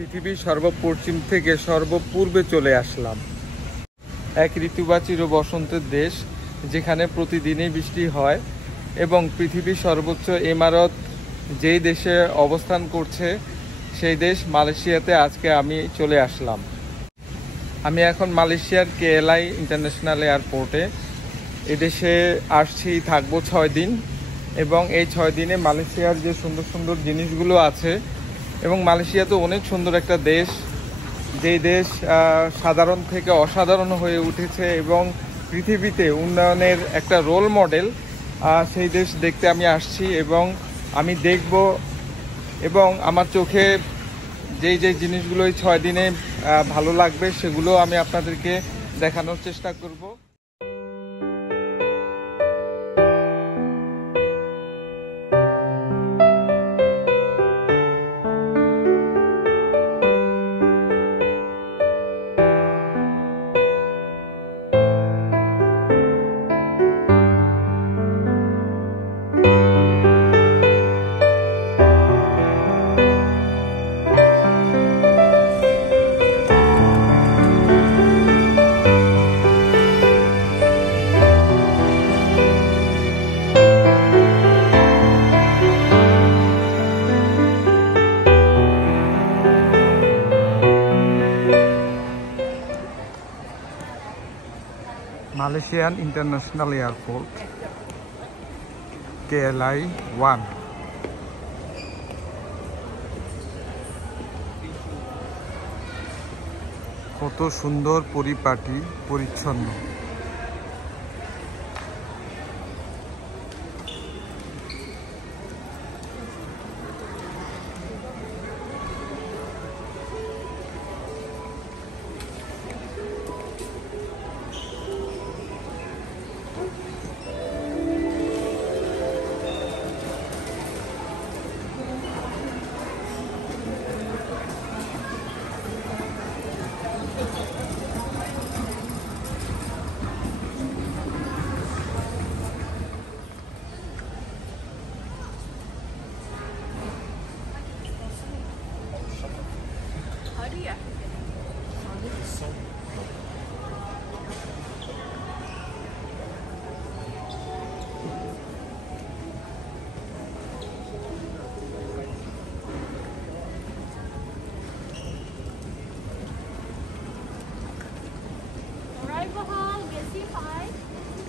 পৃথিবীর সর্বপশ্চিম থেকে সর্বপূর্বে চলে আসলাম। এক ঋতু বা চির বসন্তের দেশ, যেখানে প্রতিদিনই বৃষ্টি হয় এবং পৃথিবীর সর্বোচ্চ ইমারত যেই দেশে অবস্থান করছে সেই দেশ মালয়েশিয়াতে আজকে আমি চলে আসলাম। আমি এখন মালয়েশিয়ার কেএলআই ইন্টারন্যাশনাল এয়ারপোর্টে। এদেশে আসছি, থাকবো 6 দিন এবং এই 6 দিনে মালয়েশিয়ার যে সুন্দর সুন্দর জিনিসগুলো আছে, এবং মালয়েশিয়া তো অনেক সুন্দর একটা দেশ, যেই দেশ সাধারণ থেকে অসাধারণ হয়ে উঠেছে এবং পৃথিবীতে উন্নয়নের একটা রোল মডেল, সেই দেশ দেখতে আমি আসছি এবং আমি দেখব এবং আমার চোখে যেই জিনিসগুলো এই 6 দিনে ভালো লাগবে সেগুলো আমি আপনাদেরকে দেখানোর চেষ্টা করব। Malaysian international airport KLI 1। কত সুন্দর, পরিপাটি, পরিচ্ছন্ন।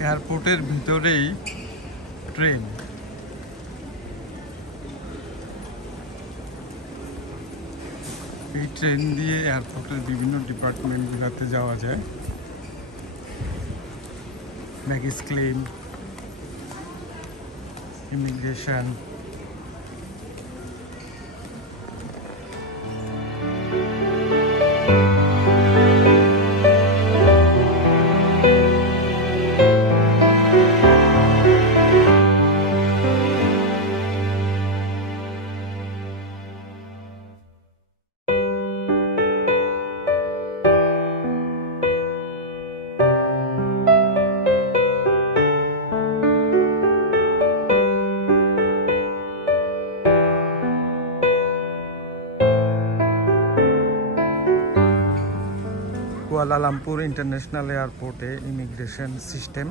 এয়ারপোর্টের ভিতরেই ট্রেন। এই ট্রেন দিয়ে এয়ারপোর্টের বিভিন্ন ডিপার্টমেন্টগুলোতে যাওয়া যায়। Baggage claim, immigration, Kuala Lumpur international এয়ারপোর্টে ইমিগ্রেশন সিস্টেম।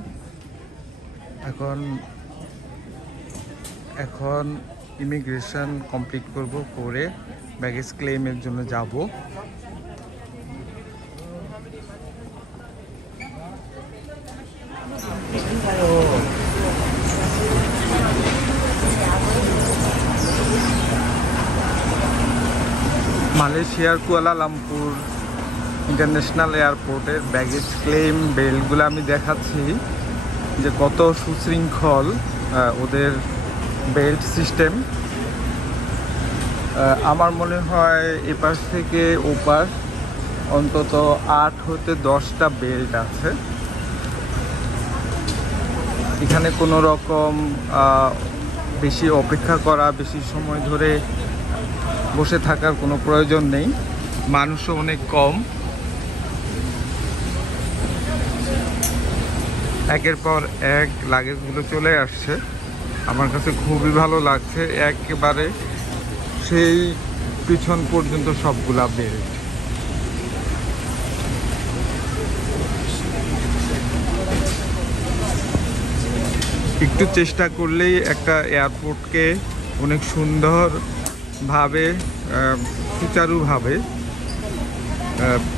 এখন ইমিগ্রেশন কমপ্লিট করব, করে ব্যাগেজ ক্লেমের জন্য যাব। মালয়েশিয়ার কুয়ালালামপুর ইন্টারন্যাশনাল এয়ারপোর্টের ব্যাগেজ ক্লেম বেল্টগুলো আমি দেখাচ্ছি যে কত সুশৃঙ্খল ওদের বেল্ট সিস্টেম। আমার মনে হয় এপাশ থেকে ওপাশ অন্তত 8 হতে 10টা বেল্ট আছে। এখানে কোনো রকম বেশি অপেক্ষা করা, বেশি সময় ধরে বসে থাকার কোনো প্রয়োজন নেই। মানুষও অনেক কম। একের পর এক লাগেজগুলো চলে আসছে। আমার কাছে খুবই ভালো লাগছে। একেবারে সেই পিছন পর্যন্ত সবগুলা বেল্ট। একটু চেষ্টা করলেই একটা এয়ারপোর্টকে অনেক সুন্দরভাবে সুচারুভাবে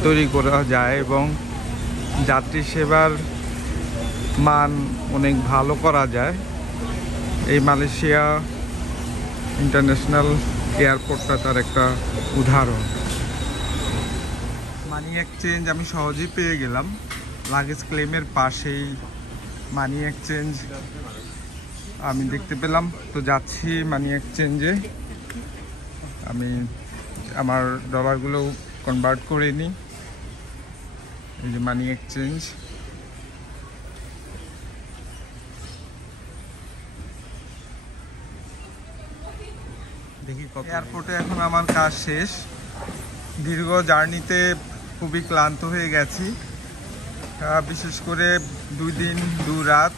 তৈরি করা যায় এবং যাত্রী সেবার মান অনেক ভালো করা যায়। এই মালয়েশিয়া ইন্টারন্যাশনাল এয়ারপোর্টটা তার একটা উদাহরণ। মানি এক্সচেঞ্জ আমি সহজেই পেয়ে গেলাম, লাগেজ ক্লেমের পাশেই মানি এক্সচেঞ্জ আমি দেখতে পেলাম। তো যাচ্ছি মানি এক্সচেঞ্জে, আমি আমার ডলারগুলো কনভার্ট করে নিই। এই যে মানি এক্সচেঞ্জ, দেখি এয়ারপোর্টে এখন আমার কাজ শেষ। দীর্ঘ জার্নিতে খুবই ক্লান্ত হয়ে গেছি, বিশেষ করে 2 দিন 2 রাত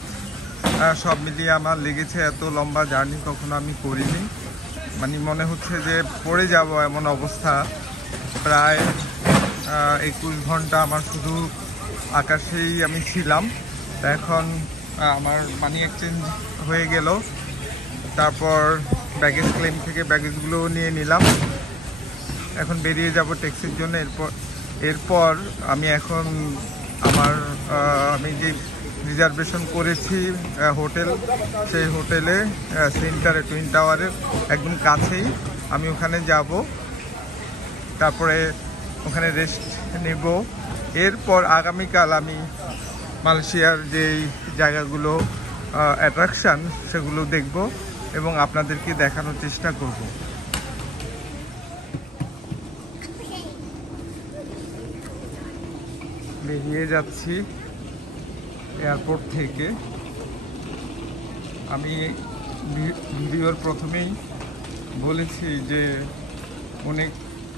সব মিলিয়ে আমার লেগেছে। এত লম্বা জার্নি কখনো আমি করিনি, মানে মনে হচ্ছে যে পড়ে যাব এমন অবস্থা। প্রায় 21 ঘন্টা আমার শুধু আকাশেই আমি ছিলাম। তা এখন আমার মানি এক্সচেঞ্জ হয়ে গেল, তারপর ব্যাগেজ ক্লেম থেকে ব্যাগেজগুলো নিয়ে নিলাম। এখন বেরিয়ে যাব ট্যাক্সির জন্য। এরপর আমি এখন আমি যে রিজার্ভেশন করেছি হোটেল, সেই হোটেলে সেন্টারে টুইন টাওয়ারের একদম কাছেই আমি ওখানে যাব। তারপরে ওখানে রেস্ট নেব। এরপর আগামীকাল আমি মালয়েশিয়ার যেই জায়গাগুলো অ্যাট্রাকশান সেগুলো দেখব এবং আপনাদেরকে দেখানোর চেষ্টা করব। বেরিয়ে যাচ্ছি এয়ারপোর্ট থেকে। আমি ভিডিওর প্রথমেই বলেছি যে অনেক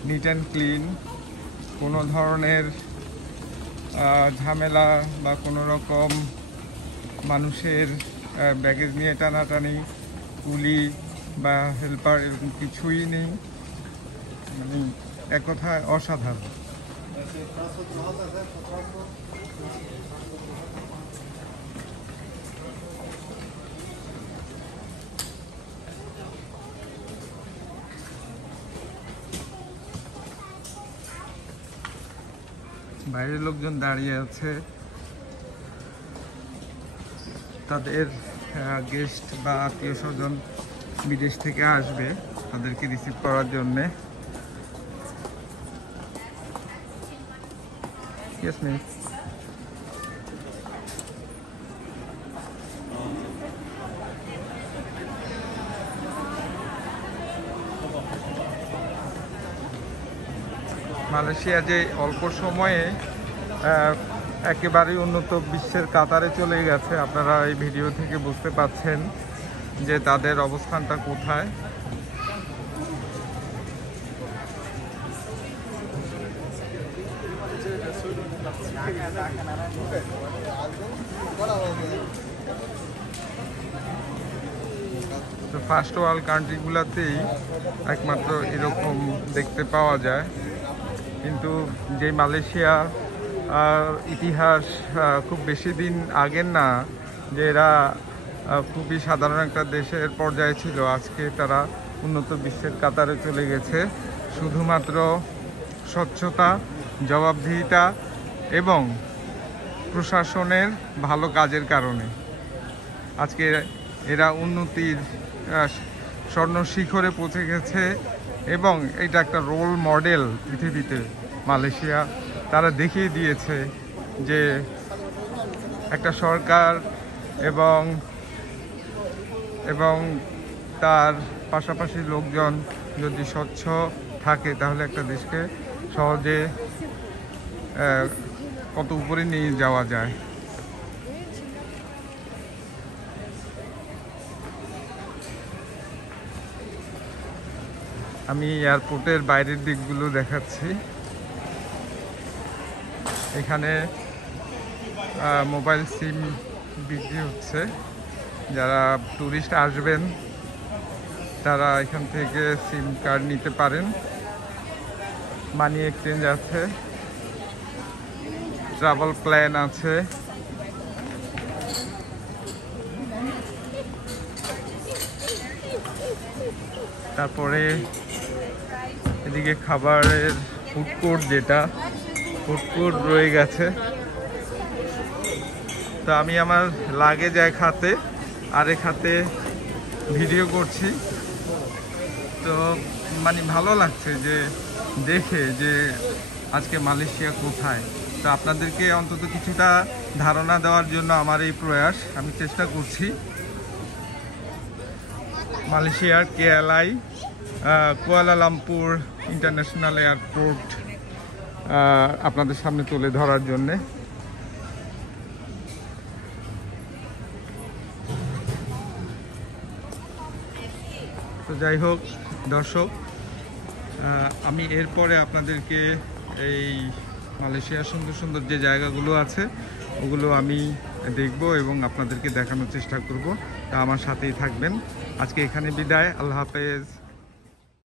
নিট অ্যান্ড ক্লিন, কোনো ধরনের ঝামেলা বা কোনো রকম মানুষের ব্যাগেজ নিয়ে টানাটানি, কুলি বা হেল্পার এরকম কিছুই নেই। মানে এক কথায় অসাধারণ। বাইরের লোকজন দাঁড়িয়ে আছে, তাদের গেস্ট বা আত্মীয় স্বজন বিদেশ থেকে আসবে, তাদেরকে রিসিভ করার জন্যে। Yes, ma'am. মালয়েশিয়া যে অল্প সময়ে একেবারেই উন্নত বিশ্বের কাতারে চলে গেছে, আপনারা এই ভিডিও থেকে বুঝতে পাচ্ছেন যে তাদের অবস্থানটা কোথায়। তো ফার্স্ট ওয়ার্ল্ড কান্ট্রিগুলোতেই একমাত্র এরকম দেখতে পাওয়া যায়। কিন্তু যে মালয়েশিয়া ইতিহাস খুব বেশি দিন আগের না, যে এরা খুবই সাধারণ একটা দেশের পর্যায়ে ছিল, আজকে তারা উন্নত বিশ্বের কাতারে চলে গেছে শুধুমাত্র স্বচ্ছতা, জবাবদিহিতা এবং প্রশাসনের ভালো কাজের কারণে। আজকে এরা উন্নতির স্বর্ণ শিখরে পৌঁছে গেছে এবং এটা একটা রোল মডেল পৃথিবীতে। মালয়েশিয়া তারা দেখিয়ে দিয়েছে যে একটা সরকার এবং তার পাশাপাশি লোকজন যদি স্বচ্ছ থাকে তাহলে একটা দেশকে সহজে কত উপরে নিয়ে যাওয়া যায়। আমি এয়ারপোর্টের বাইরের দিকগুলো দেখাচ্ছি। এখানে মোবাইল সিম বিক্রি হচ্ছে। যারা ট্যুরিস্ট আসবেন তারা এখান থেকে সিম কার্ড নিতে পারেন মানি এক্সচেঞ্জ আছে, ট্রাভেল প্ল্যান আছে, তারপরে এদিকে খাবারের ফুড কোর্ট, যেটা ফুড কোর্ট রয়ে গেছে। তো আমি আমার লাগেজ এক হাতে আর এক হাতে ভিডিও করছি। তো মানে ভালো লাগছে যে দেখে যে আজকে মালয়েশিয়া কোথায়। তো আপনাদেরকে অন্তত কিছুটা ধারণা দেওয়ার জন্য আমার এই প্রয়াস, আমি চেষ্টা করছি। মালয়েশিয়ার কেএলআই কুয়ালালামপুর ইন্টারন্যাশনাল এয়ারপোর্ট আপনাদের সামনে তুলে ধরার জন্যে। তো যাই হোক দর্শক, আমি এরপরে আপনাদেরকে এই মালয়েশিয়ার সুন্দর সুন্দর যে জায়গাগুলো আছে ওগুলো আমি দেখব এবং আপনাদেরকে দেখানোর চেষ্টা করব। তা আমার সাথেই থাকবেন। আজকে এখানে বিদায়, আল্লাহ হাফেজ।